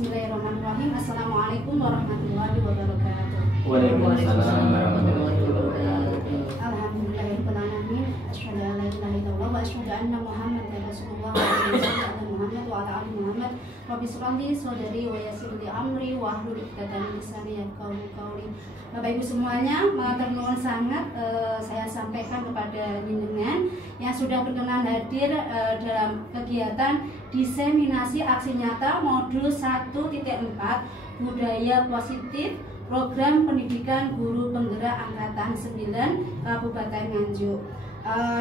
Bismillahirrahmanirrahim. Assalamualaikum warahmatullahi wabarakatuh. Waalaikumsalam warahmatullahi wabarakatuh. Alhamdulillahirabbil alamin. Asyhadu an la ilaha illallah wa asyhadu anna Muhammadar Rasulullah wa ala Muhammad wa ala ali Muhammad. Rabbi shrah li sadri wa yassir li amri wa hlul 'uqdatam min lisani yafqahu qawli. Bapak Ibu semuanya, matur nuwun sangat saya sampaikan kepada jenengan yang sudah berkenan hadir dalam kegiatan diseminasi aksi nyata modul 1.4 budaya positif program pendidikan guru penggerak angkatan 9 Kabupaten Nganjuk.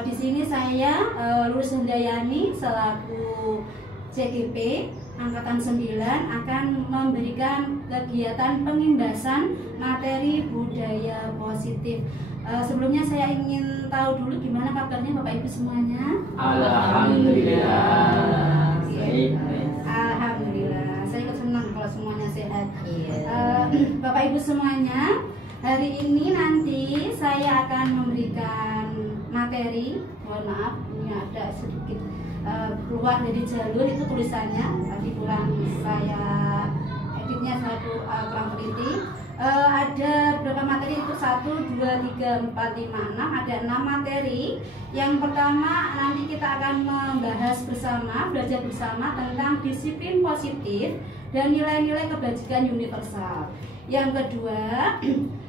Di sini saya Lulus Hendayani selaku CGP Angkatan 9 akan memberikan kegiatan pengimbasan materi budaya positif. Sebelumnya saya ingin tahu dulu gimana kabarnya Bapak Ibu semuanya. Alhamdulillah. Baik. Alhamdulillah. Saya ikut senang kalau semuanya sehat. Bapak Ibu semuanya, hari ini nanti saya akan memberikan materi. Mohon maaf, ini ada sedikit keluar dari jalur, itu tulisannya tadi kurang saya editnya, satu kurang teliti. Ada berapa materi itu? 1, 2, 3, 4, 5, 6. Ada 6 materi. Yang pertama nanti kita akan membahas bersama, belajar bersama tentang disiplin positif dan nilai-nilai kebajikan universal. Yang kedua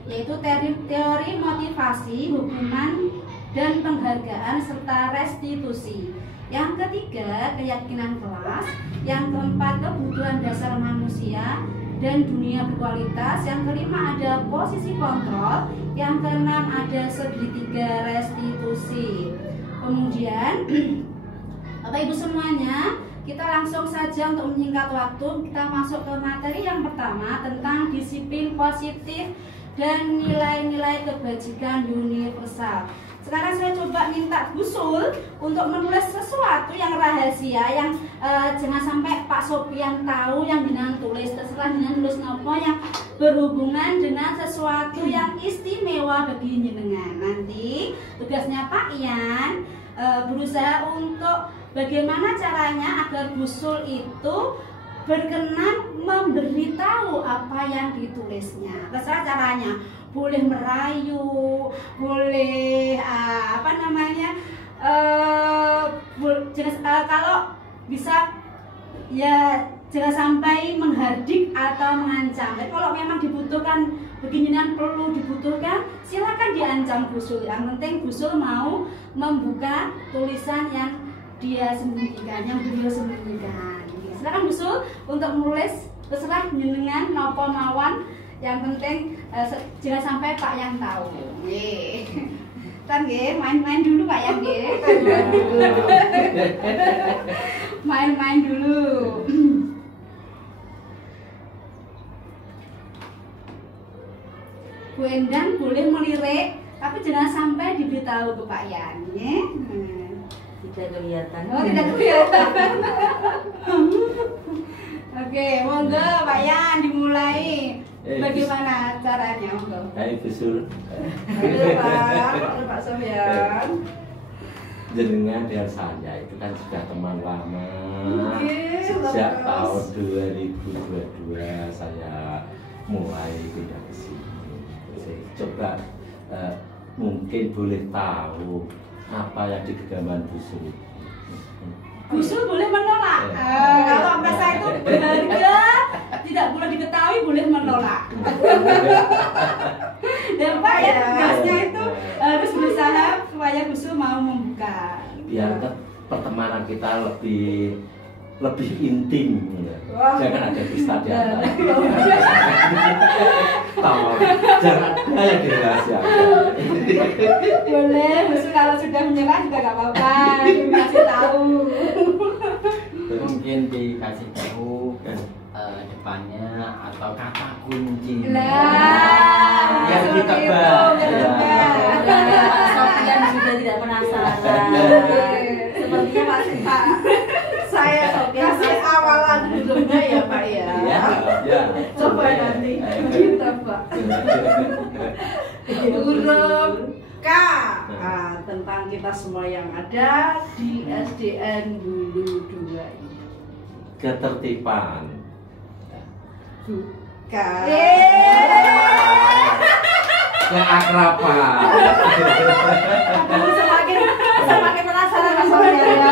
yaitu teori motivasi, hukuman dan penghargaan serta restitusi. Yang ketiga keyakinan kelas. Yang keempat kebutuhan dasar manusia dan dunia berkualitas. Yang kelima ada posisi kontrol. Yang keenam ada segitiga restitusi. Kemudian Bapak Ibu semuanya, kita langsung saja untuk menyingkat waktu, kita masuk ke materi yang pertama tentang disiplin positif dan nilai-nilai kebajikan universal. Sekarang saya coba minta Busul untuk menulis sesuatu yang rahasia, yang jangan sampai Pak Sopian tahu yang jenengan tulis. Terserah jenengan tulis nopo yang berhubungan dengan sesuatu yang istimewa bagi jenengan. Nanti tugasnya Pak Ian berusaha untuk bagaimana caranya agar Busul itu berkenan memberitahu apa yang ditulisnya. Terserah caranya. Boleh merayu, boleh kalau bisa ya jangan sampai menghardik atau mengancam. Tapi kalau memang dibutuhkan, beginian perlu dibutuhkan, silakan diancam Busul. Yang penting Busul mau membuka tulisan yang dia sembunyikan, yang beliau sembunyikan. Silakan Busul untuk menulis, terserah jenengan nopo mawon. Yang penting jangan sampai Pak yang tahu. Ntar nggih, main-main dulu Pak yang nggih. Main-main dulu. Bu Endang boleh melirik, tapi jangan sampai diberitahu ke Pak Yan, nggih. Tidak kelihatan. Oh, tidak kelihatan. Oke, monggo Pak Yan dimulai. Bagaimana caranya, monggo? Hai Busul. Halo Pak Sofian. Jenengan dan saya itu kan sudah teman lama. Sejak Lepas. tahun 2022 saya mulai pindah ke sini. Saya coba mungkin boleh tahu apa yang di genggaman Busul. Busul boleh menolak. Kalau merasa itu berharga, tidak boleh diketahui, boleh menolak. Dan Pak ya, tugasnya itu harus berusaha supaya Busul mau membuka. Biar pertemanan kita lebih intim. Wah. Jangan ada dusta di antara. Jangan ada yang dirahasiakan. Boleh, Busul kalau sudah menyerah juga gak apa-apa, dikasih tahu. Mungkin dikasih tahu depannya atau kata kunci. Lah, Biar seperti ditebak. itu, biar Ya. ditebak. Pak Sofian juga tidak penasaran. Sepertinya Pak saya kasih awalan hurufnya ya Pak ya. Ya. Coba nanti ditebak. Huruf K. Tentang kita semua yang ada di SDN Hulu 2 ini. Ketertiban. Bukan. Keakraban. Aduh, semakin penasaran Mas Surya ya.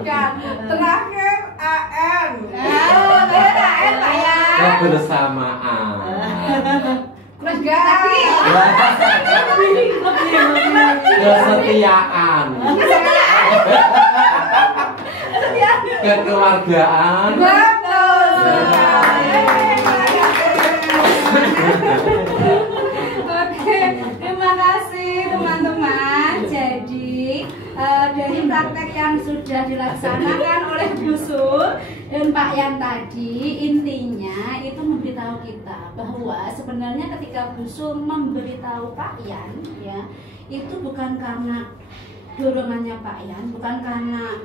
Bukan. Terakhir AN. Beda Pak ya. Kebersamaan. Enggak. Kesetiaan. Kekeluargaan. Betul. Oke, terima kasih teman-teman. Jadi dari praktek yang sudah dilaksanakan oleh Bu Sul dan Pak Yan tadi, intinya itu memberitahu kita bahwa sebenarnya ketika Bu Sul memberitahu Pak Yan, ya, itu bukan karena dorongannya Pak Yan, bukan karena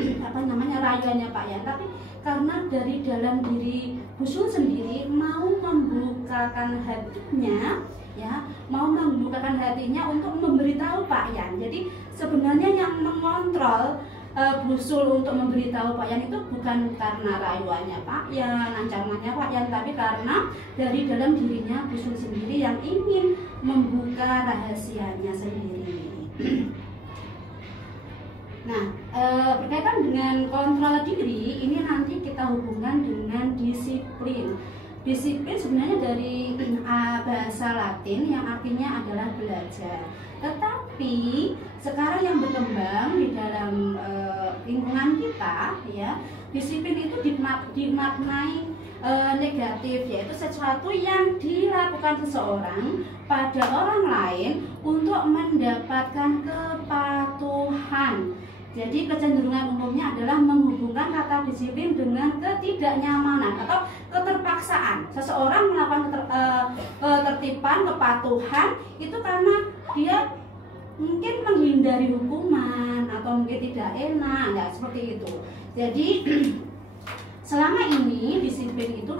rayuannya Pak Yan, tapi karena dari dalam diri Bu Sul sendiri mau membukakan hatinya, ya, mau membukakan hatinya untuk memberitahu Pak Yan. Jadi sebenarnya yang mengontrol Bu Sul untuk memberitahu Pak Yan itu bukan karena rayuannya Pak Yan, ancamannya Pak Yan, tapi karena dari dalam dirinya Bu Sul sendiri yang ingin membuka rahasianya sendiri. Nah, berkaitan dengan kontrol diri, ini nanti kita hubungkan dengan disiplin. Disiplin sebenarnya dari bahasa Latin yang artinya adalah belajar. Tetapi sekarang yang berkembang di dalam lingkungan kita, ya, disiplin itu dimaknai negatif, yaitu sesuatu yang dilakukan seseorang pada orang lain untuk mendapatkan kepatuhan. Jadi kecenderungan umumnya adalah menghubungkan kata disiplin dengan ketidaknyamanan atau keterpaksaan. Seseorang melakukan ketertiban, kepatuhan itu karena dia mungkin menghindari hukuman atau mungkin tidak enak, ya, seperti itu. Jadi selama ini disiplin itu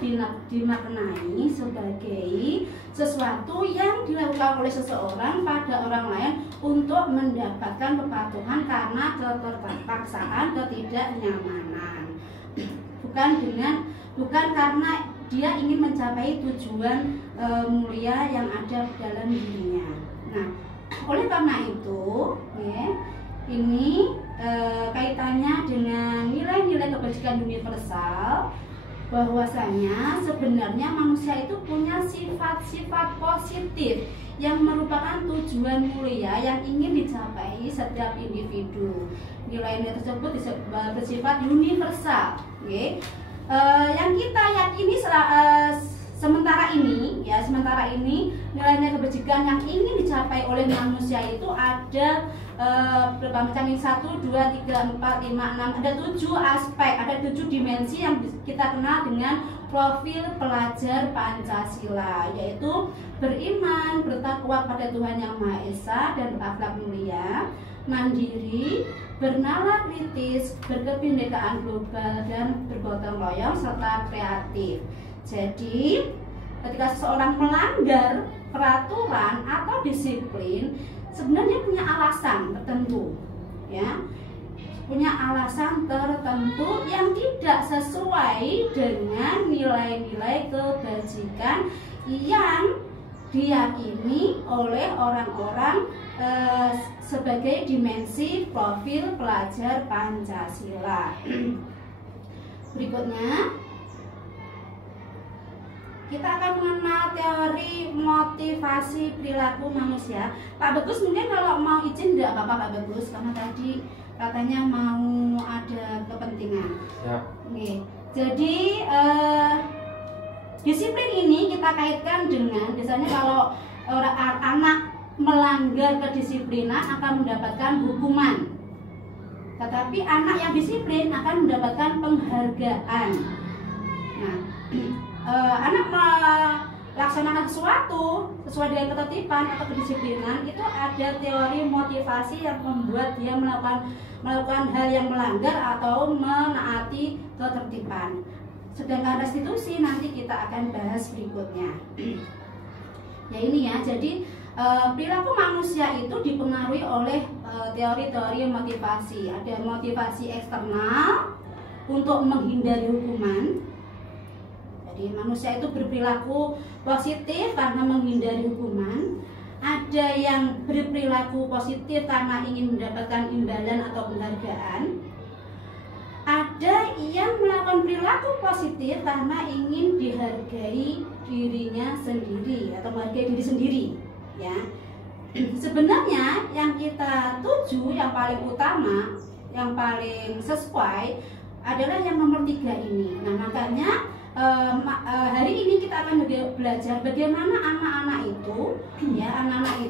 dimaknai sebagai sesuatu yang dilakukan oleh seseorang pada orang lain untuk mendapatkan kepatuhan karena keterpaksaan, ketidaknyamanan. Bukan karena dia ingin mencapai tujuan mulia yang ada dalam dirinya. Nah, oleh karena itu, ya, ini kaitannya dengan nilai-nilai kebajikan universal, bahwasanya sebenarnya manusia itu punya sifat-sifat positif yang merupakan tujuan mulia yang ingin dicapai setiap individu. Nilai-nilai tersebut bersifat universal, okay? Yang kita yakini sementara ini nilai-nilai kebajikan yang ingin dicapai oleh manusia itu ada berapa macam ini? 1, 2, 3, 4, 5, 6, ada 7 aspek, ada 7 dimensi yang kita kenal dengan profil pelajar Pancasila, yaitu beriman, bertakwa pada Tuhan Yang Maha Esa dan berakhlak mulia, mandiri, bernalar kritis, berkebinekaan global dan bergotong royong serta kreatif. Jadi ketika seseorang melanggar peraturan atau disiplin, sebenarnya punya alasan tertentu, ya, punya alasan tertentu yang tidak sesuai dengan nilai-nilai kebajikan yang diyakini oleh orang-orang sebagai dimensi profil pelajar Pancasila. Berikutnya kita akan mengenal teori motivasi perilaku manusia. Pak Bagus mungkin kalau mau izin tidak apa-apa Pak Bagus, karena tadi katanya mau ada kepentingan. Siap. Oke. Jadi disiplin ini kita kaitkan dengan biasanya kalau anak melanggar kedisiplinan akan mendapatkan hukuman. Tetapi anak yang disiplin akan mendapatkan penghargaan. Nah, anak melaksanakan sesuatu sesuai dengan ketertiban atau kedisiplinan itu ada teori motivasi yang membuat dia melakukan hal yang melanggar atau menaati ketertiban. Sedangkan restitusi nanti kita akan bahas berikutnya. Ya ini ya, jadi perilaku manusia itu dipengaruhi oleh teori-teori motivasi. Ada motivasi eksternal untuk menghindari hukuman. Jadi manusia itu berperilaku positif karena menghindari hukuman. Ada yang berperilaku positif karena ingin mendapatkan imbalan atau penghargaan. Ada yang melakukan perilaku positif karena ingin dihargai dirinya sendiri atau menghargai diri sendiri, ya. Sebenarnya yang kita tuju, yang paling utama, yang paling sesuai adalah yang nomor 3 ini. Nah, makanya hari ini kita akan belajar bagaimana anak-anak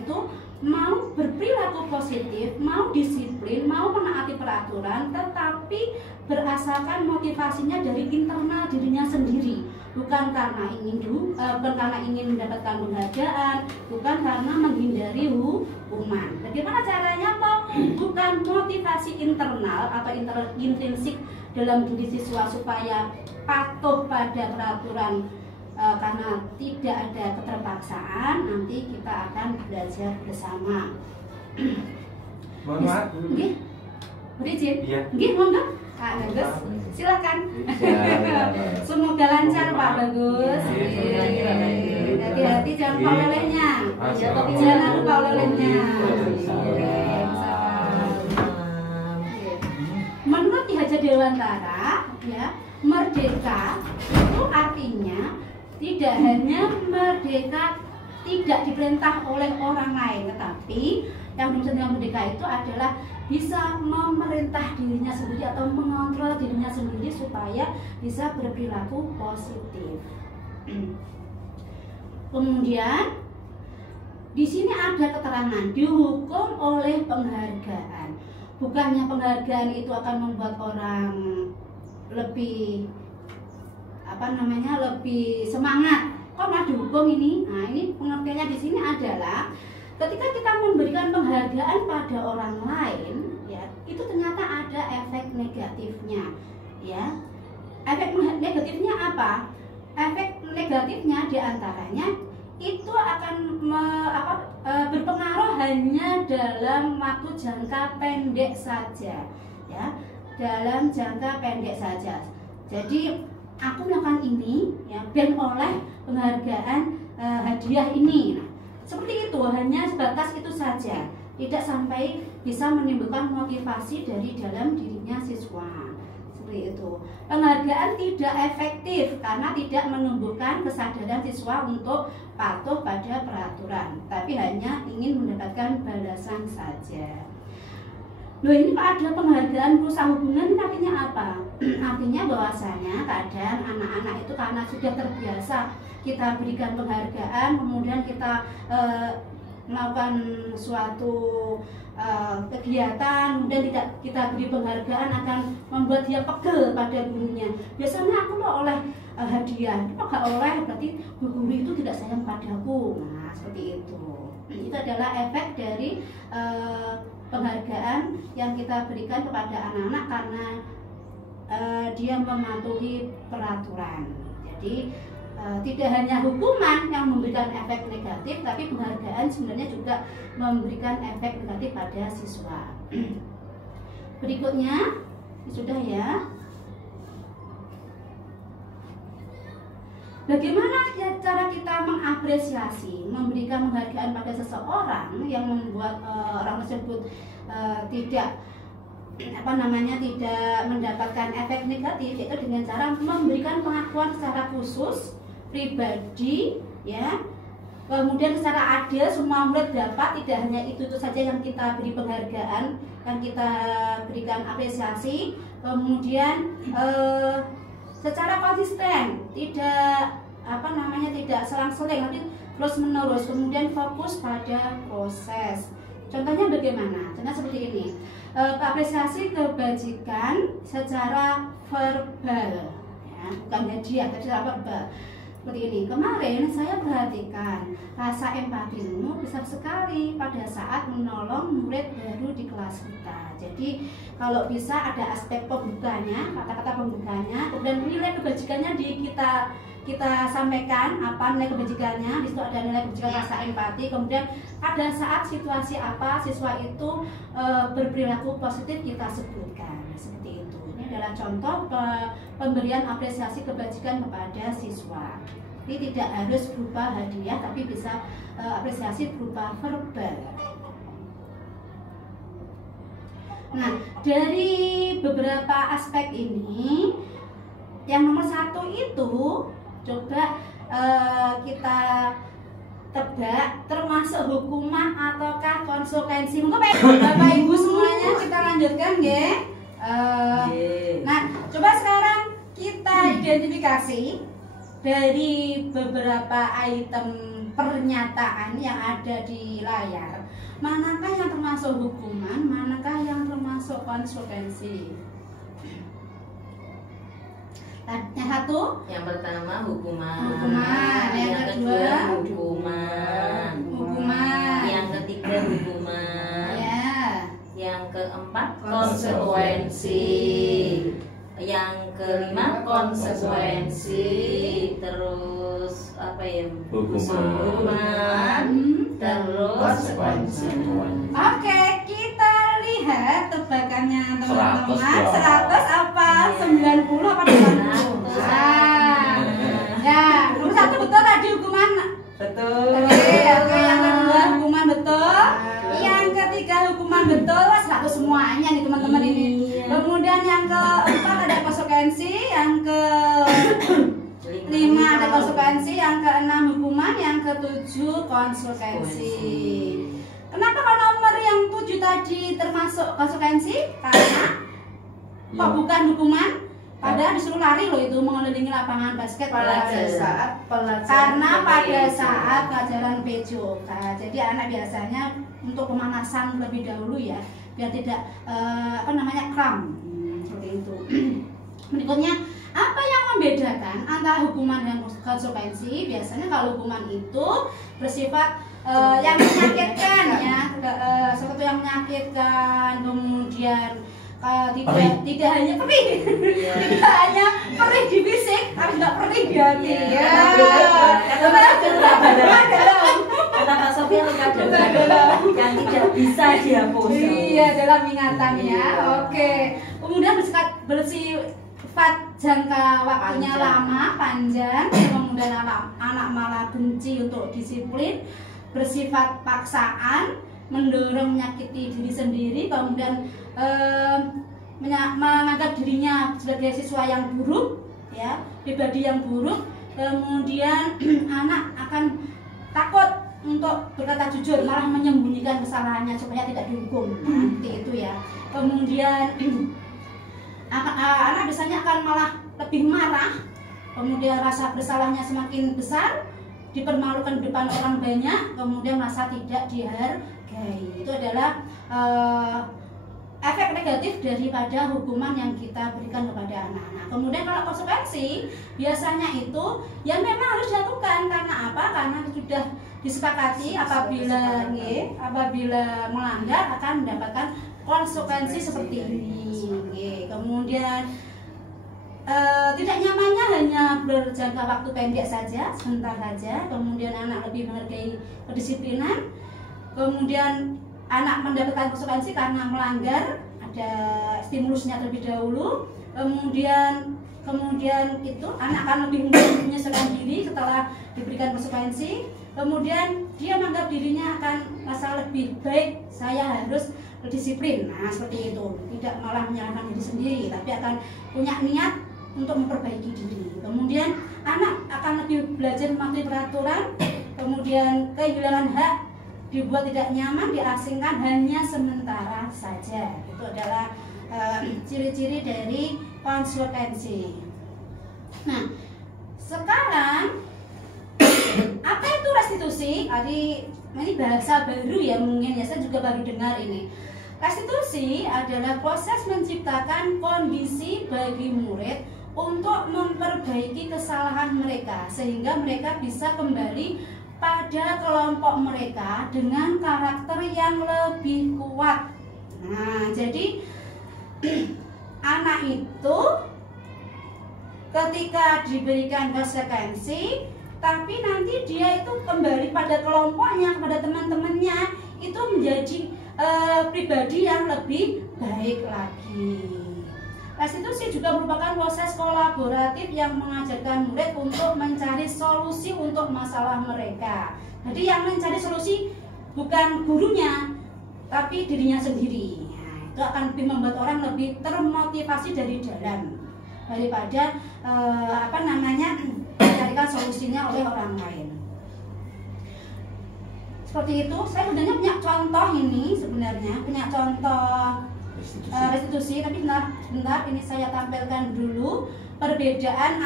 itu mau berperilaku positif, mau disiplin, mau menaati peraturan, tetapi berasalkan motivasinya dari internal dirinya sendiri, bukan karena ingin mendapatkan penghargaan, bukan karena menghindari hukuman. Bagaimana caranya? Bukan motivasi internal atau intrinsik dalam diri siswa supaya patuh pada peraturan karena tidak ada keterpaksaan. Nanti kita akan belajar bersama. Mohon maaf. Nggih. Berizin? Iya. Nggih, monggo. Kak Bagus, silakan. Semoga lancar Pak Bagus. Hati-hati jangan lupa olehnya. Jangan lupa olehnya. Menurut Ki Hajar Dewantara, ya, merdeka itu artinya tidak hanya merdeka tidak diperintah oleh orang lain, tetapi yang dimaksud dengan merdeka itu adalah bisa memerintah dirinya sendiri atau mengontrol dirinya sendiri supaya bisa berperilaku positif. Kemudian di sini ada keterangan dihukum oleh penghargaan. Bukannya penghargaan itu akan membuat orang lebih lebih semangat. Kok malah dihukum ini? Nah, ini pengertiannya di sini adalah ketika kita memberikan penghargaan pada orang lain, ya, itu ternyata ada efek negatifnya, ya. Efek negatifnya apa? Efek negatifnya diantaranya itu akan berpengaruh hanya dalam waktu jangka pendek saja, ya, dalam jangka pendek saja. Jadi aku melakukan ini, ya, dan oleh penghargaan hadiah ini. Nah, seperti itu, hanya sebatas itu saja, tidak sampai bisa menimbulkan motivasi dari dalam dirinya siswa. Seperti itu. Penghargaan tidak efektif karena tidak menumbuhkan kesadaran siswa untuk patuh pada peraturan, tapi hanya ingin mendapatkan balasan saja. Loh, ini Pak, ada penghargaan perusahaan hubungan, ini artinya apa? Artinya bahwasanya kadang anak-anak itu karena sudah terbiasa kita berikan penghargaan, kemudian kita melakukan suatu kegiatan, kemudian tidak kita beri penghargaan akan membuat dia pegel pada gurunya. Biasanya aku loh oleh hadiah, kok gak oleh, berarti guru itu tidak sayang padaku. Nah, seperti itu. Itu adalah efek dari penghargaan yang kita berikan kepada anak-anak karena dia mematuhi peraturan. Jadi tidak hanya hukuman yang memberikan efek negatif, tapi penghargaan sebenarnya juga memberikan efek negatif pada siswa. Berikutnya, sudah ya. Bagaimana cara kita mengapresiasi, memberikan penghargaan pada seseorang yang membuat orang tersebut tidak mendapatkan efek negatif, yaitu dengan cara memberikan pengakuan secara khusus, pribadi, ya. Kemudian secara adil semua murid dapat, tidak hanya itu saja yang kita beri penghargaan, yang kita berikan apresiasi. Kemudian secara konsisten, tidak tidak selang-seling, tapi terus menerus. Kemudian fokus pada proses. Contohnya bagaimana? Contohnya seperti ini. Apresiasi kebajikan secara verbal, ya, bukan hadiah, tapi secara verbal. Seperti ini. Kemarin saya perhatikan rasa empatimu besar sekali pada saat menolong murid baru di kelas kita. Jadi kalau bisa ada aspek pembukanya, kata-kata pembukanya, kemudian nilai kebajikannya kita sampaikan apa nilai kebajikannya. Di situ ada nilai kebajikan rasa empati. Kemudian pada saat situasi apa siswa itu berperilaku positif kita sebutkan. Seperti itu. Ini Ini adalah contoh pemberian apresiasi kebajikan kepada siswa. Ini tidak harus berupa hadiah, tapi bisa apresiasi berupa verbal. Nah, dari beberapa aspek ini, yang nomor 1 itu coba kita tebak termasuk hukuman ataukah konsekuensi. Mungkin Bapak Ibu semuanya kita lanjutkan ya. Nah, coba sekarang kita identifikasi dari beberapa item pernyataan yang ada di layar, manakah yang termasuk hukuman, manakah yang termasuk konsekuensi. Yang satu, yang pertama hukuman, yang kedua hukuman, yang ketiga hukuman, yang keempat konsekuensi, yang kelima konsekuensi, terus apa ya? Hukuman, terus konsekuensi. Oke, kita lihat tebakannya teman-teman. 100 apa? 90 apa 80? Ya, nomor 1 betul tadi hukuman. betul. Oke, yang kedua hukuman betul. Yang ketiga hukuman betul. 100 semuanya nih teman-teman ini. Kemudian yang keempat ada konsekuensi, yang ke-5 ada konsekuensi, yang ke-6 hukuman, yang ke-7 konsekuensi. Kenapa kalau nomor yang 7 tadi termasuk konsekuensi? Karena kok bukan hukuman? Padahal disuruh lari loh itu mengelilingi lapangan basket karena pada saat pelajaran PJOK. Jadi anak biasanya untuk pemanasan lebih dahulu ya, biar tidak kram seperti itu. Berikutnya, apa yang membedakan antara hukuman dan konsekuensi? Biasanya kalau hukuman itu bersifat yang menyakitkan ya, sesuatu yang menyakitkan, kemudian tidak hanya perih, tidak hanya perih di fisik, tapi juga perih di hati. Kata Kak Sofia yang tidak bisa dihapus. Iya, dalam ingatannya. Oke. Kemudian bersifat jangka waktunya lama, panjang, kemudian anak malah benci untuk disiplin, bersifat paksaan, mendorong menyakiti diri sendiri, kemudian menganggap dirinya sebagai siswa yang buruk, ya, pribadi yang buruk. Kemudian anak akan takut untuk berkata jujur, malah menyembunyikan kesalahannya supaya tidak dihukum. Seperti itu ya. Kemudian anak biasanya akan malah lebih marah, kemudian rasa bersalahnya semakin besar, dipermalukan di depan orang banyak, kemudian merasa tidak dihargai. Itu adalah efek negatif daripada hukuman yang kita berikan kepada anak-anak. Kemudian kalau konsekuensi, biasanya itu yang memang harus dilakukan. Karena apa? Karena sudah disepakati apabila melanggar akan mendapatkan konsekuensi seperti ini. Kemudian tidak nyamannya hanya berjangka waktu pendek saja, sebentar saja. Kemudian anak lebih menghargai kedisiplinan. Kemudian anak mendapatkan konsekuensi karena melanggar, ada stimulusnya terlebih dahulu. Kemudian itu anak akan lebih menyesuaikan diri setelah diberikan konsekuensi. Kemudian dia menganggap dirinya akan merasa lebih baik, saya harus berdisiplin. Nah, seperti itu. Tidak malah menyalahkan diri sendiri, tapi akan punya niat untuk memperbaiki diri. Kemudian anak akan lebih belajar mematuhi peraturan. Kemudian kehilangan hak, dibuat tidak nyaman, diasingkan hanya sementara saja. Itu adalah ciri-ciri dari konsekuensi. Nah, sekarang apa itu restitusi? Ini bahasa baru ya, mungkin ya, saya juga baru dengar ini. Restitusi adalah proses menciptakan kondisi bagi murid untuk memperbaiki kesalahan mereka sehingga mereka bisa kembali pada kelompok mereka dengan karakter yang lebih kuat. Nah, jadi anak itu ketika diberikan konsekuensi, tapi nanti dia itu kembali pada kelompoknya, pada teman-temannya, itu menjadi pribadi yang lebih baik lagi. Restitusi juga merupakan proses kolaboratif yang mengajarkan murid untuk mencari solusi untuk masalah mereka. Jadi yang mencari solusi bukan gurunya, tapi dirinya sendiri. Nah, itu akan lebih membuat orang lebih termotivasi dari dalam daripada mencarikan solusinya oleh orang lain. Seperti itu. Saya sebenarnya punya contoh ini, punya contoh restitusi, tapi sebentar ini saya tampilkan dulu perbedaan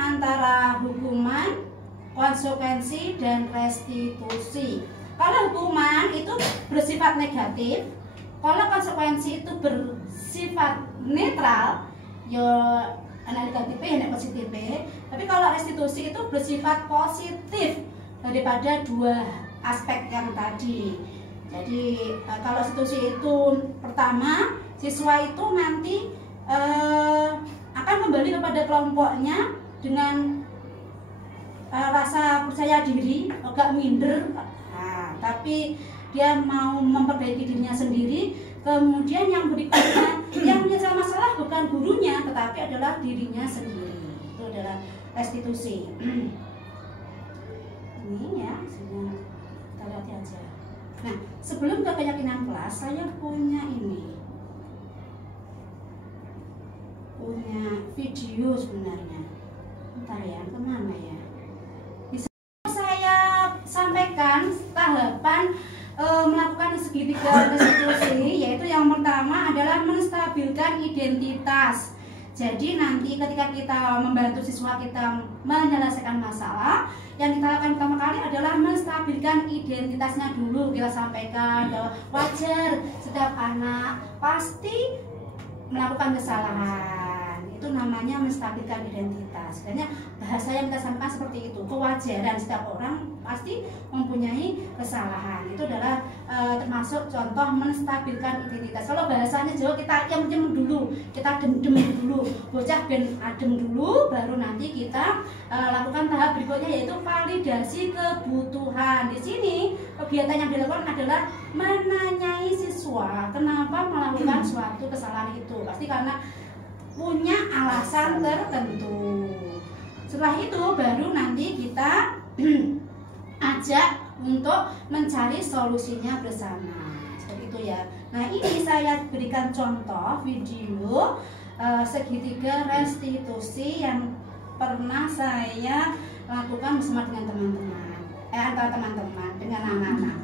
antara hukuman, konsekuensi, dan restitusi. Kalau hukuman itu bersifat negatif, kalau konsekuensi itu bersifat netral, ya anak negatif ya anak positif. Tapi kalau restitusi itu bersifat positif daripada dua aspek yang tadi. Jadi kalau restitusi itu pertama, siswa itu nanti akan kembali kepada kelompoknya dengan rasa percaya diri, agak minder, tapi dia mau memperbaiki dirinya sendiri. Kemudian yang berikutnya, yang menyelesaikan masalah bukan gurunya, tetapi adalah dirinya sendiri. Itu adalah restitusi. Ini ya, sudah kita lihat aja. Nah, sebelum ke keyakinan kelas, saya punya video sebenarnya. Bentar ya, kemana ya? Bisa saya sampaikan tahapan melakukan segitiga restitusi, yaitu yang pertama adalah menstabilkan identitas. Jadi nanti ketika kita membantu siswa kita menyelesaikan masalah, yang kita lakukan pertama kali adalah menstabilkan identitasnya dulu. Kita sampaikan bahwa wajar setiap anak pasti melakukan kesalahan. Itu namanya menstabilkan identitas. Sebenarnya bahasa yang kita sampaikan seperti itu, kewajaran setiap orang pasti mempunyai kesalahan. Itu adalah termasuk contoh menstabilkan identitas. Kalau bahasanya Jawa, kita yem dulu, kita dendem dulu, bocah ben adem dulu, baru nanti kita lakukan tahap berikutnya, yaitu validasi kebutuhan. Di sini kegiatan yang dilakukan adalah menanyai siswa kenapa melakukan suatu kesalahan itu. Pasti karena punya alasan tertentu. Setelah itu baru nanti kita ajak untuk mencari solusinya bersama. Seperti itu ya. Nah, ini saya berikan contoh video segitiga restitusi yang pernah saya lakukan bersama dengan teman-teman, antara teman-teman dengan anak-anak.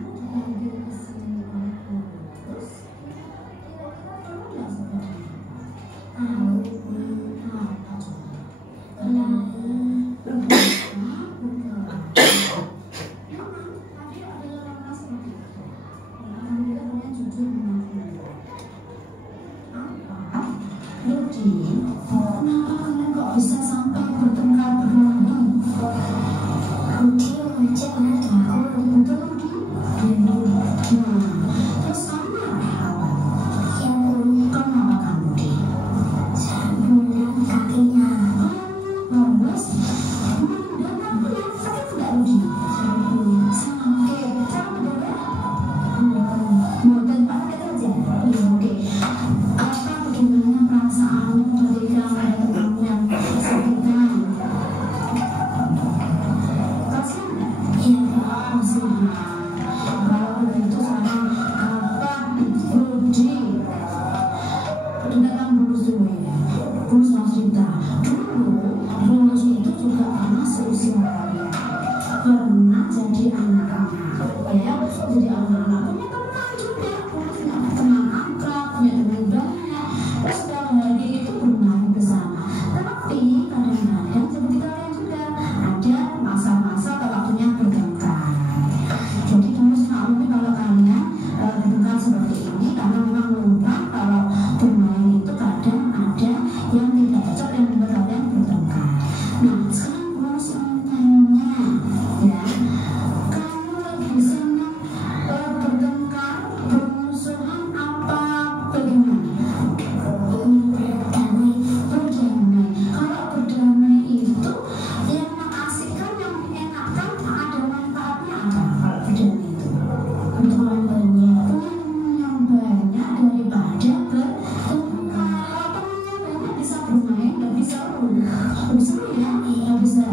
Bisa ya? Iya bisa.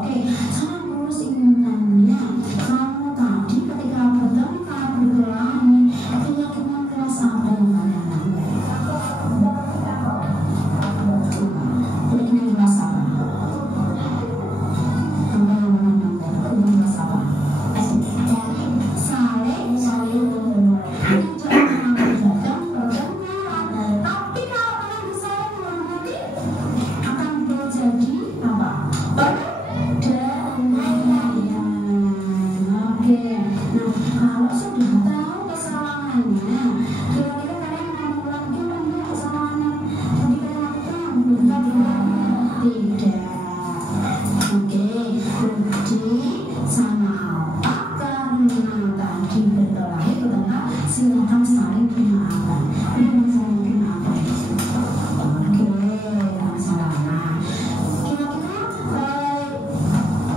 Oke, saya urus ingatannya. Kamu tadi ketika bertengkar berkelahi, keyakinan keras apa yang kalian ambil? Keyakinan keras apa? Apa yang kalian ambil? Keyakinan keras apa? Saling tapi kalau kalian bisa menghormati akan terjadi apa? Perdamaian. Oke. Nah, kalau sudah tahu kesalahannya, kira-kira kalian mau mengulangi enggak kesalahannya? Tadi kalian lakukan tidak. Oke. Jadi sama apa karena tadi berkelahi bertengkar, silakan saling memaafkan. Ini saling memaafkan. Oke, masalah. Nah, kira-kira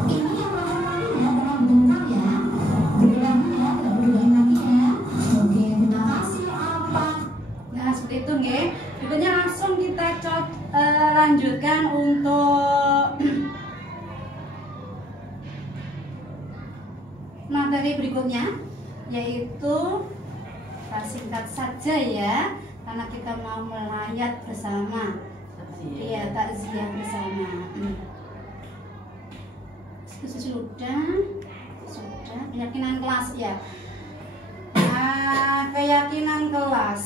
ini yang lain ya, jangan bertengkar ya, berkelahi ya, tidak berkelahi lagi ya. Oke, terima kasih apa? Nah, seperti itu nggih. Berikutnya langsung kita lanjutkan untuk materi berikutnya, yaitu singkat saja ya, karena kita mau melayat bersama. Iya, takziah bersama. Sudah keyakinan kelas ya. Keyakinan kelas.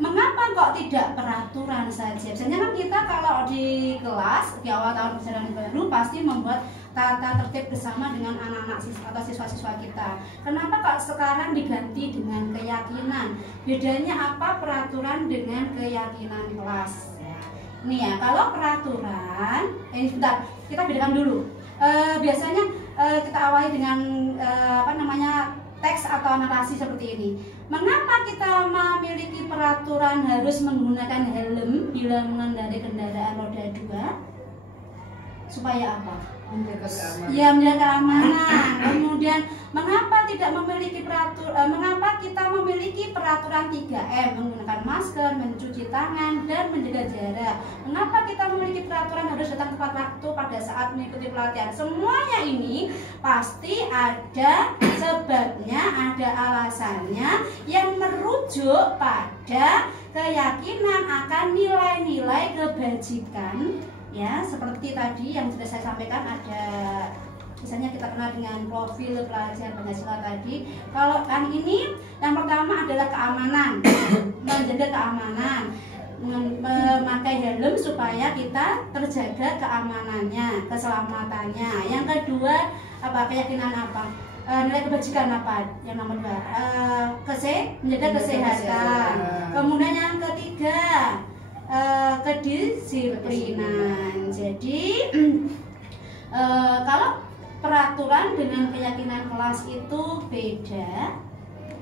Mengapa kok tidak peraturan saja? Biasanya kan kita kalau di kelas di awal tahun ajaran baru pasti membuat tata tertib bersama dengan anak-anak atau siswa-siswa kita. Kenapa kok sekarang diganti dengan keyakinan? Bedanya apa peraturan dengan keyakinan kelas? Nih ya, kalau peraturan, sebentar, kita bedakan dulu. Biasanya kita awali dengan teks atau narasi seperti ini. Mengapa kita memiliki peraturan harus menggunakan helm bila mengendarai kendaraan roda 2? Supaya apa? Menjaga keamanan. Ya, menjaga keamanan. Kemudian mengapa tidak memiliki mengapa kita memiliki peraturan 3M, menggunakan masker, mencuci tangan, dan menjaga jarak? Mengapa kita memiliki peraturan harus datang tepat waktu pada saat mengikuti pelatihan? Semuanya ini pasti ada sebabnya, ada alasannya yang merujuk pada keyakinan akan nilai-nilai kebajikan. Ya, seperti tadi yang sudah saya sampaikan, ada misalnya kita kenal dengan profil pelajar Pancasila tadi. Kalau kan ini yang pertama adalah keamanan, menjaga keamanan, memakai helm supaya kita terjaga keamanannya, keselamatannya. Yang kedua apa? Keyakinan apa? Nilai kebajikan apa? Yang nomor 2 menjaga kesehatan. Kemudian yang ketiga kedisiplinan. Jadi kalau peraturan dengan keyakinan kelas itu beda.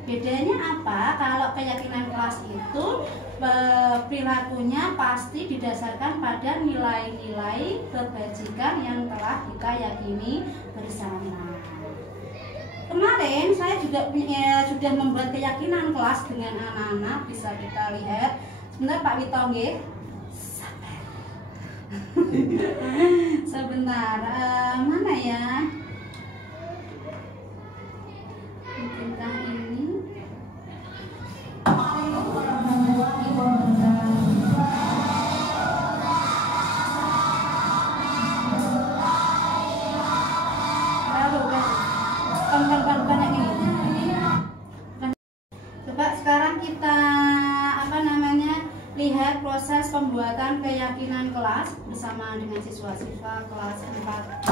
Bedanya apa? Kalau keyakinan kelas itu perilakunya pasti didasarkan pada nilai-nilai kebajikan yang telah kita yakini bersama. Kemarin saya juga sudah membuat keyakinan kelas dengan anak-anak, bisa kita lihat. Sebentar Pak Wito nggih. Sabar. Sebentar. Mana ya? Mungkinkah ini? Banyak ini. Coba sekarang kita lihat proses pembuatan keyakinan kelas bersama dengan siswa-siswa kelas 4.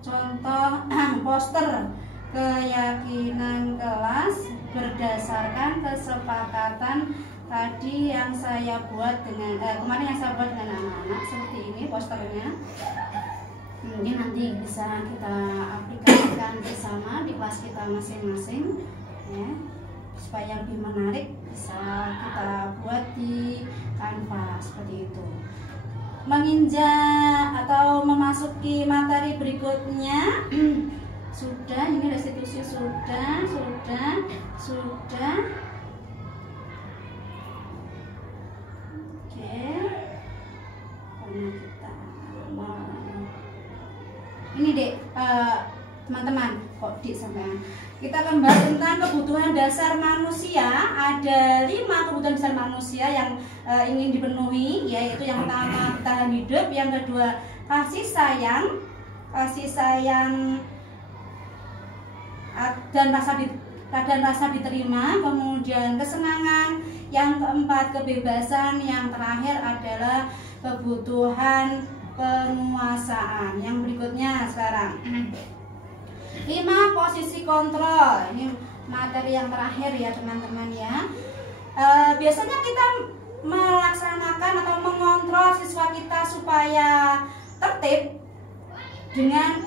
contoh poster keyakinan kelas berdasarkan kesepakatan tadi yang saya buat dengan kemarin yang saya buat dengan anak-anak. Seperti ini posternya. Mungkin nanti bisa kita aplikasikan bersama di kelas kita masing-masing, ya, supaya lebih menarik. Bisa kita buat di Canva seperti itu. Menginjak atau memasuki materi berikutnya. Sudah, ini restitusi sudah. Oke. Karena kita ini Dek, teman-teman, kok Dik sampean. Kita akan bahas tentang kebutuhan dasar manusia. Ada 5 kebutuhan dasar manusia yang ingin dipenuhi, yaitu yang pertama bertahan hidup, yang kedua kasih sayang dan rasa diterima, kemudian kesenangan, yang keempat kebebasan, yang terakhir adalah kebutuhan penguasaan. Yang berikutnya sekarang 5 posisi kontrol. Ini materi yang terakhir ya teman-teman ya. Biasanya kita melaksanakan atau mengontrol siswa kita supaya tertib dengan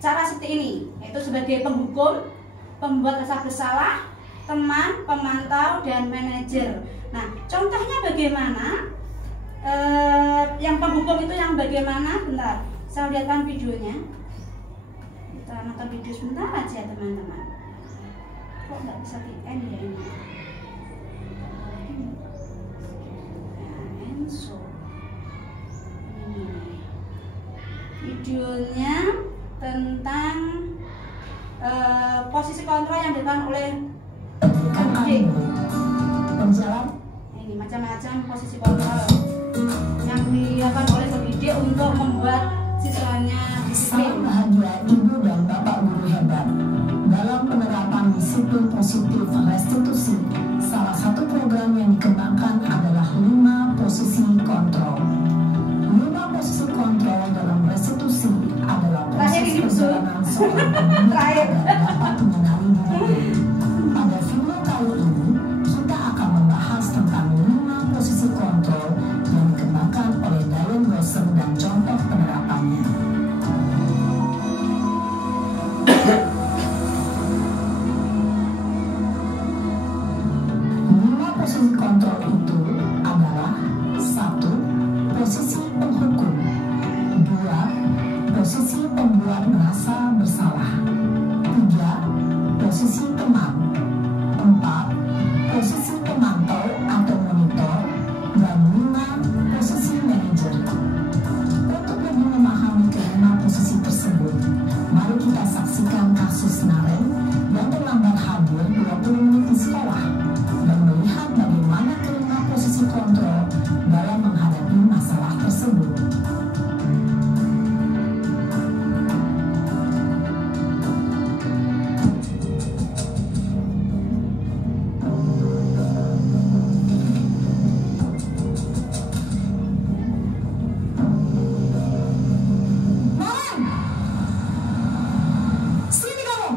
cara seperti ini, yaitu sebagai penghukum, pembuat rasa bersalah, teman, pemantau, dan manajer. Nah, contohnya bagaimana? Yang penghukum itu yang bagaimana? Bentar, saya lihatkan videonya. Kita nonton video sebentar aja teman-teman. Kok nggak bisa di end ya ini? Ini videonya tentang posisi kontrol yang dilakukan oleh adik. Ini macam-macam posisi kontrol yang dilakukan oleh pendidik untuk membuat siswanya disiplin. Salam bahagia ibu dan bapak guru hebat. Dalam penerapan disiplin positif restitusi, salah satu program yang dikembangkan adalah 5 posisi kontrol. 5 posisi kontrol dalam restitusi adalah proses perjalanan seorang pemilik agar dapat mengenali dirinya. Pada video kali ini, kita akan membahas tentang 5 posisi kontrol yang dikembangkan oleh Diane Rosen dan contoh penerapannya. 5 posisi kontrol itu adalah 1. Posisi penghukum, 2. Posisi pembuat merasa bersalah, 3. Posisi teman, 4. Posisi pemantau atau monitor, dan 5. Posisi manajer. Untuk lebih memahami kelima posisi tersebut, mari kita saksikan kasus Naren yang terlambat hadir 20 menit di sekolah dan melihat bagaimana kelima posisi kontrol dalam menghadapi masalah tersebut. Naren! Sini kamu!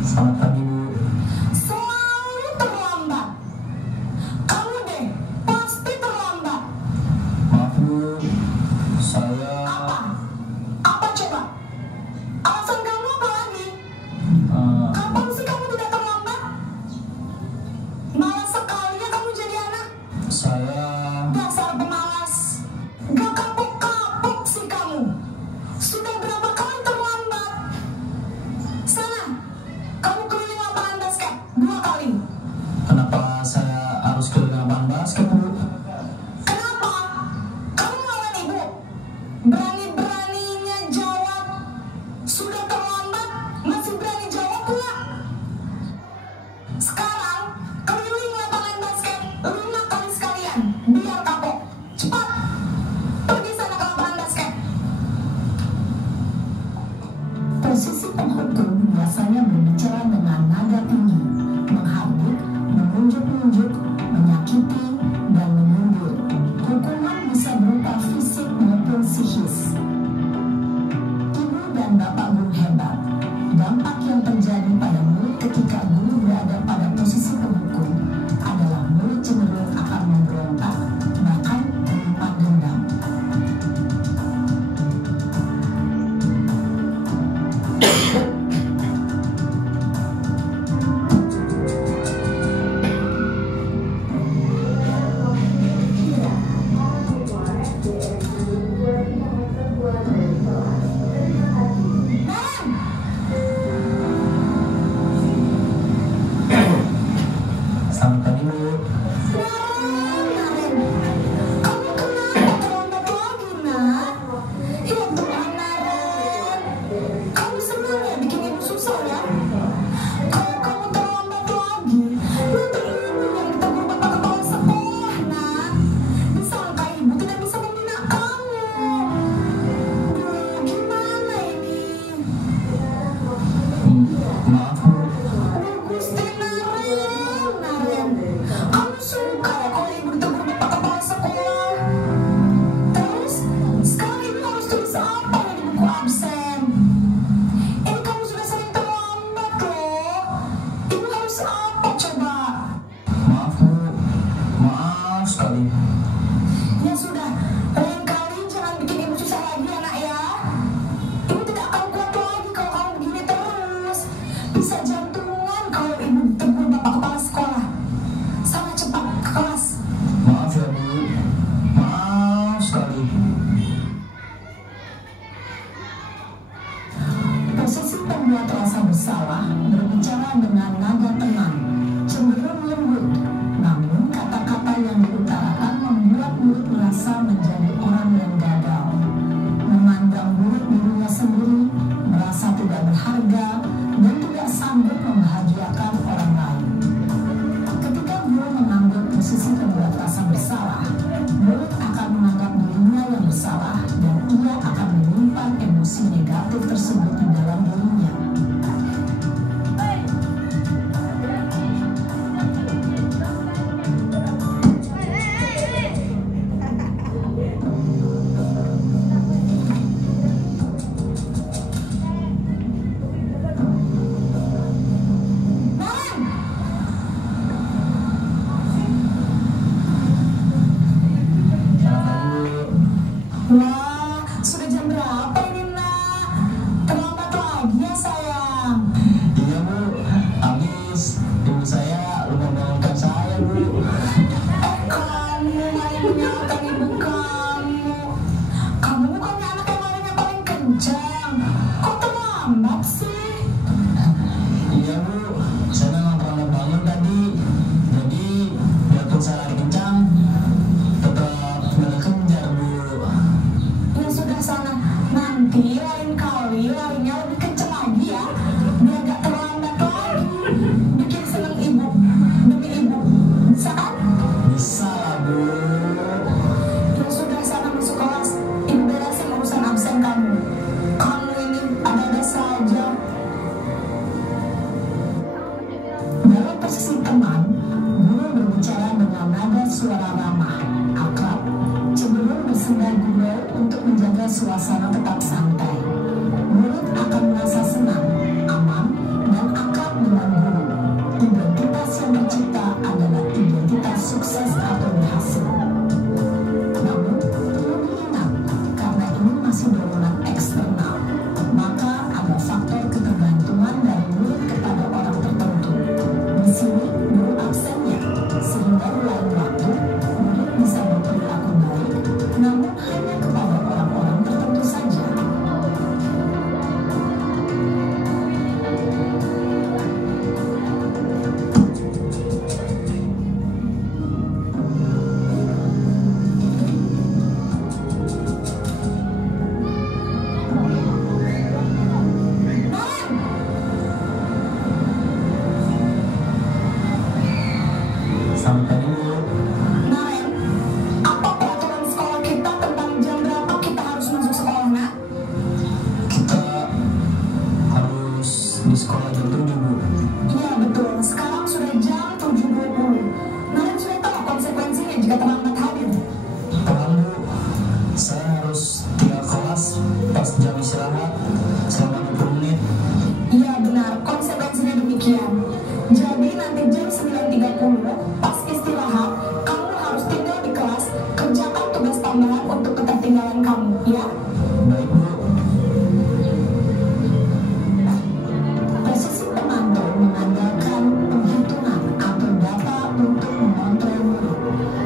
Selamat pagi Bu. Selalu terlambat. Kamu deh, pasti terlambat. Maaf Bu, saya Apa? Apa coba? Alasan kamu apa lagi? Kapan sih kamu tidak terlambat? Malas sekali ya kamu jadi anak. saya Dasar pemalas. Gak kapok-kapok sih kamu. Sudah berapa kali terlambat? Sana, kamu keliling lapangan basket 2 kali. kenapa saya harus ke lapangan basket Bu? Kenapa? Kamu lawan ibu. Berani-beraninya jawab. Sudah terlambat, masih berani jawab pula. Sekarang, keliling lapangan basket 5 kali sekalian. Biar kapok. Cepat. Pergi sana ke lapangan basket. Posisi penghukum biasanya berbicara dengan nada tinggi, menghardik, menunjuk-nunjuk, menyakiti, dan menyindir. Hukuman bisa berupa fisik maupun psikis. Ya Tuhan, Naren, kamu senang ya bikin ibu susah ya? Kalau kamu terlambat lagi, nanti ibu yang ditegur bapak kepala sekolah, nak. Disangka ibu tidak bisa membina kamu. Duh, gimana ini? Maaf Bu. Aduh, Gusti Naren, kamu suka ya kalau ibu ditegur bapak kepala sekolah? Terus, sekarang ibu harus tulis apa ya di buku absen? Ini kamu sudah sering terlambat loh. Ibu harus apa coba? Maaf Bu. Maaf sekali. Ya sudah, lain kali jangan bikin ibu susah lagi ya nak ya. Ibu tidak akan kuat lagi kalau kamu begini terus. Bisa jantungan kalau ibu ditegur bapak kepala sekolah. Sana cepat ke kelas. Maaf ya Bu. Maaf sekali. Posisi pembuat rasa bersalah berbicara dengan nada tenang, cenderung lembut. Namun kata-kata yang diutarakan membuat murid merasa menjadi orang yang gagal. Memandang murid dirinya sendiri, merasa tidak berharga, dan tidak sanggup membahagiakan orang lain. Ketika guru mengambil posisi pembuat rasa bersalah, murid akan menganggap dirinya yang bersalah dan ia akan menyimpan emosi negatif tersebut di dalam dirinya. Wah, sudah jam berapa ini nak? Terlambat lagi ya sayang. Iya Bu. Habis ibu saya lupa bangunkan saya Bu. Kamu malah menyalahkan ibu kamu. Kamu bukannya anak yang larinya paling kencang. Kok terlambat sih? Iya Bu. Saya memang terlambat bangun tadi. Jadi biarpun saya lari kencang, tetap kejar Bu. Ya sudah sana, nanti lain kali larinya lebih kencang lagi ya, biar gak terlambat lagi. Bikin seneng ibu, demi ibu, bisa kan? Bisa lah Bu. Ya sudah sana masuk kelas, ibu beresin urusan absen kamu. Kamu ini ada-ada saja. Dalam posisi teman, guru berbicara dengan nada suara ramah, akrab, cenderung bersenda gurau untuk menjaga suasana tetap santai. Murid akan merasa senang, aman, dan akrab dengan guru. Identitas yang tercipta adalah identitas sukses atau berhasil. Namun, perlu diingat, karena ini masih dorongan eksternal, maka ada faktor ketergantungan dari murid kepada orang tertentu. Di sini, guru absennya, sehingga di lain waktu, murid bisa berperilaku baik, namun hanya kepada orang-orang tertentu saja. Sampai dulu. Naren, apa peraturan sekolah kita tentang jam berapa kita harus masuk sekolah, nak? Kita harus di sekolah jam 7 Bu. Iya betul, sekarang sudah jam 7.20. Naren sudah tahu konsekuensinya jika terlambat hadir. Paham Bu. Saya harus tinggal kelas pas jam istirahat selama 20 menit. Iya benar, konsekuensinya demikian. Jadi nanti jam 9.30 pas istirahat, kamu harus tinggal di kelas, kerjakan tugas tambahan untuk ketertinggalan kamu, ya? Baik Bu. Posisi pemantau mengandalkan penghitungan atau data untuk mengontrol murid.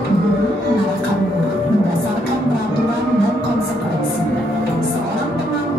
Guru mengarahkan murid berdasarkan peraturan dan konsekuensi. Seorang pemantau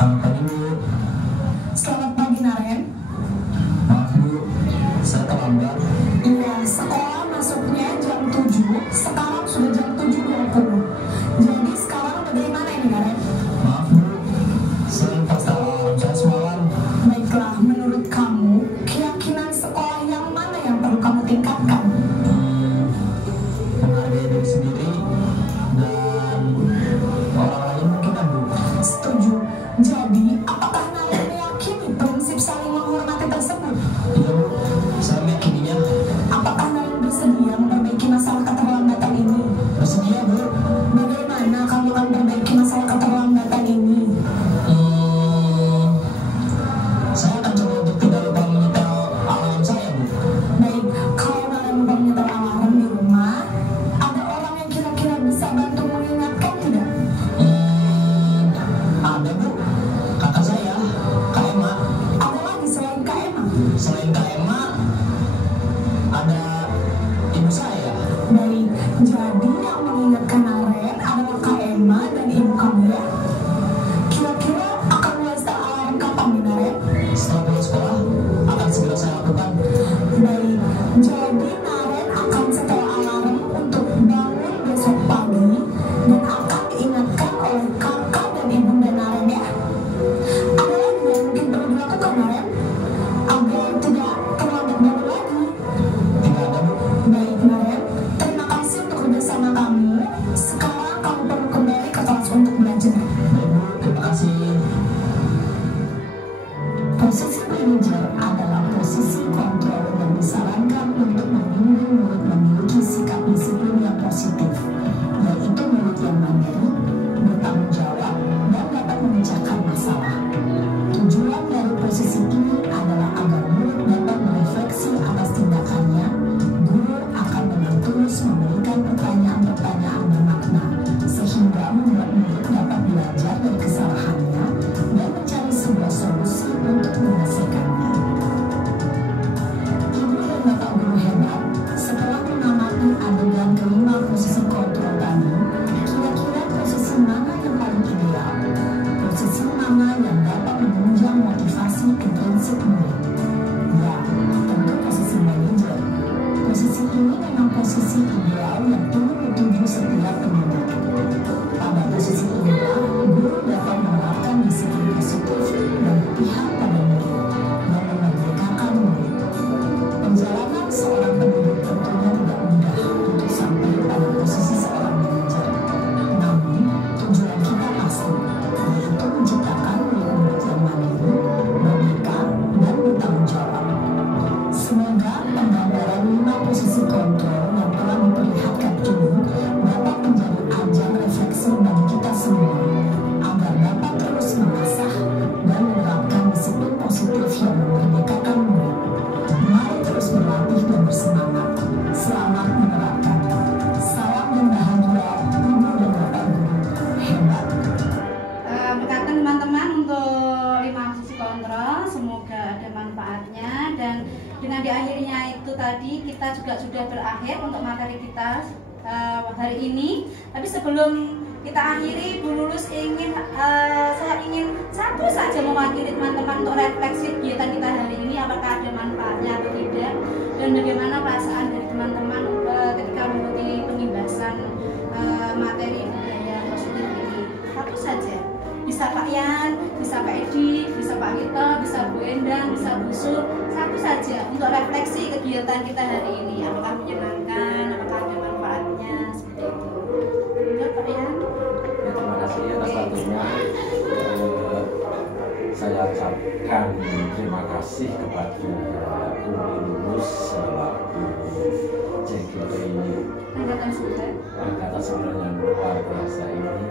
Selamat pagi Bu. Selamat pagi Naren. Maaf Bu, saya terlambat. Iya, sekolah masuknya jam 7, sekarang sudah jam 7.20. Jadi sekarang bagaimana ini Naren? Maaf Bu, saya lupa alarm saya semalam. Baiklah, menurut kamu, keyakinan sekolah yang mana yang perlu kamu tingkatkan? Menghargai diri sendiri dan orang lain mungkin kan Bu. Setuju. Jadi, apakah Naren meyakini prinsip saling menghormati tersebut? Iya Bu, saya meyakininya. Apakah Naren bersedia memperbaiki masalah keterlambatan ini? Bersedia Bu. Bagaimana kamu akan memperbaiki masalah keterlambatan ini? Saya akan coba untuk tidak lupa menyetel alarm saya Bu. Baik, kalau Naren lupa menyetel alarm di rumah, ada orang yang kira-kira bisa bantu mengingatkan tidak? Ada Bu, kakak saya, Kak Emma. Ada lagi selain Kak Emma? Selain Kak Emma, ada ibu saya. Baik, jadi yang mengingatkan Naren adalah Kak Emma dan ibu kamu ya? Kira-kira akan mulai setel alarm kapan nih Naren? Setelah pulang sekolah, akan segera saya lakukan. Baik, jadi Naren akan setel alarm untuk bangun besok pagi dan akan diingatkan oleh kakak dan ibunda Naren ya. Ada lagi yang mungkin perlu dilakukan Naren agar tidak terlambat bangun lagi? Tidak ada Bu. Baik Naren, terima kasih untuk kerjasama kamu. Sekarang kamu perlu kembali ke kelas untuk belajar. Baik Bu, terima kasih. Posisi manajer adalah posisi kontrol yang disarankan untuk membimbing murid memiliki sikap disiplin yang positif, yaitu murid yang mandiri, bertanggung jawab, dan dapat memecahkan masalah. Tujuan dari posisi ini adalah agar murid dapat merefleksi atas tindakannya. Guru akan dengan tulus memberikan pertanyaan-pertanyaan bermakna, sehingga membuat murid dapat belajar dari kesalahannya dan mencari sebuah solusi untuk menyelesaikannya. Ibu dan Bapak guru hebat, setelah mengamati adegan kelima posisi kontrol tadi, kira-kira posisi mana yang paling ideal? Posisi mana yang dapat menunjang motivasi intrinsik murid? Ya, tentu posisi manajer. Posisi ini memang posisi ideal yang ingin dituju setiap pendidik. Pada posisi inilah guru dapat menerapkan disiplin positif dan berpihak pada murid dan memerdekakan murid. Perjalanan seorang pendidik tentunya tidak mudah untuk sampai pada posisi seorang manajer. Namun, tujuan kita pasti, yaitu menciptakan murid-murid yang mandiri, merdeka, dan bertanggung jawab. Semoga penggambaran 5 posisi kontrol yang telah diperlihatkan ini dapat menjadi ajang refleksi bagi kita semua, agar dapat terus mengasah dan menerapkan disiplin positif yang memerdekakan murid. Mari terus berlatih dan bersemangat. Selamat menerapkan. Salam dan bahagia, Ibu dan Bapak Guru. Hebat. Berkatan teman-teman untuk 5 posisi kontrol, semoga ada manfaatnya. Dan dengan diakhirinya itu tadi kita juga sudah berakhir untuk materi kita hari ini. Tapi sebelum kita akhiri, Bu Lulus saya ingin satu saja mewakili teman-teman untuk refleksi kegiatan kita hari ini, apakah ada manfaatnya atau tidak, dan bagaimana perasaan dari teman-teman ketika mengikuti pengimbasan materi budaya positif ini. Satu saja. Bisa Pak Yan, bisa Pak Edi, bisa Pak Wito, bisa Bu Endang, bisa Bu Su. Satu saja untuk refleksi kegiatan kita hari ini. Apakah menyenangkan, apakah ada manfaatnya, seperti itu. Enggak Pak Yan? Ya, terima kasih atas waktunya. Saya ucapkan terima kasih kepada Umi Lulus selaku JGP Angkatan 9. Angkatan 9 yang luar biasa ini.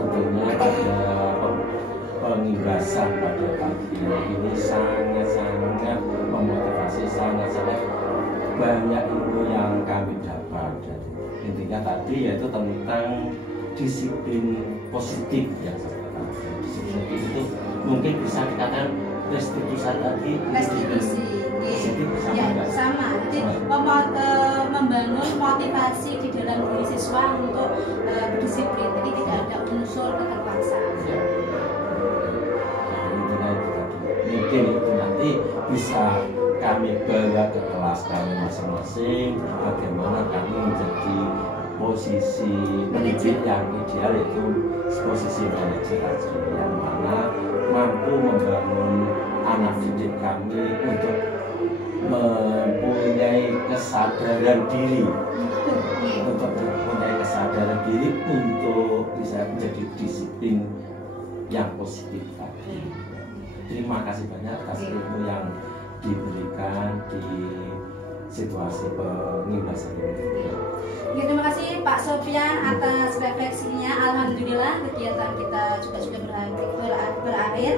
Tentunya pada pengimbasan pada pagi ini sangat-sangat memotivasi, sangat-sangat banyak ilmu yang kami dapat. Dan intinya tadi yaitu tentang disiplin positif yang saya katakan. Disiplin positif itu mungkin bisa dikatakan restitusi tadi. Restitusi. Ya, sama. Jadi membangun motivasi di dalam diri siswa untuk berdisiplin. Jadi tidak ada unsur keterpaksaan. kami balik ke kelas kami masing-masing, bagaimana kami menjadi posisi pendidik yang ideal, itu posisi manajer aja, yang mana mampu membangun anak didik kami untuk mempunyai kesadaran diri, untuk bisa menjadi disiplin yang positif tadi. Terima kasih banyak atas ilmu yang diberikan di situasi pengimbasan ini. Ya, terima kasih Pak Sofyan atas refleksinya. Alhamdulillah kegiatan kita juga sudah berakhir.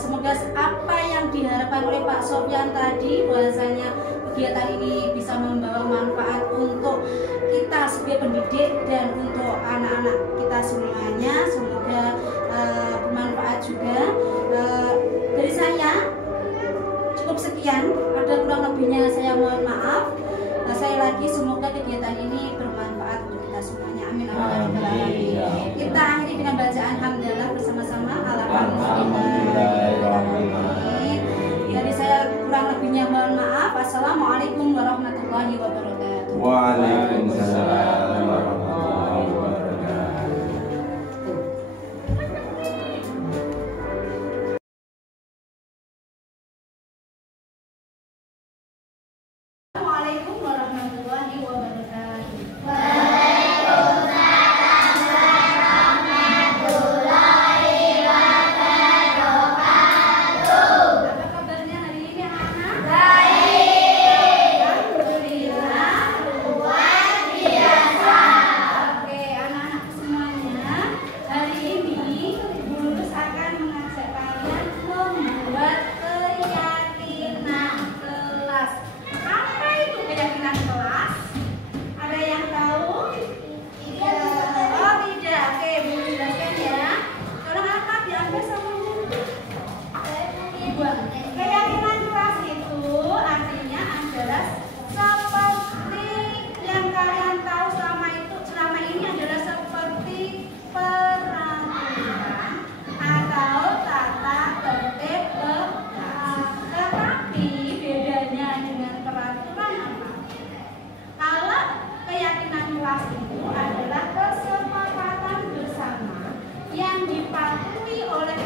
Semoga apa yang diharapkan oleh Pak Sofyan tadi, bahwasanya kegiatan ini bisa membawa manfaat untuk kita sebagai pendidik dan untuk anak-anak kita semuanya. Semoga bermanfaat juga. Dari saya cukup sekian. Ada kurang lebihnya saya mohon maaf. Saya lagi semoga kegiatan ini bermanfaat untuk kita semuanya. Amin. Amin. Kita akhiri dengan bacaan hamdalah bersama-sama. Alhamdulillah. Dari saya kurang lebihnya mohon maaf. Assalamualaikum warahmatullahi wabarakatuh. Waalaikumsalam warahmatullahi wabarakatuh. Assalamualaikum warahmatullahi wabarakatuh. Apa kabarnya hari ini anak-anak? Baik. Alhamdulillah. Luar biasa. Oke, anak-anak semuanya, hari ini Guru akan mengajak kalian membuat keyakinan kelas. Apa itu keyakinan kelas? Ada yang tahu? Tidak. Oh tidak. Oke, Bu jelaskan ya. Tolong angkat diambil sama Bu. Keyakinan kelas itu artinya adalah seperti yang kalian tahu selama ini adalah seperti peraturan atau tata tertib kelas. Tetapi bedanya dengan peraturan apa? Kalau keyakinan kelas itu adalah kesepakatan bersama yang dipatuhi oleh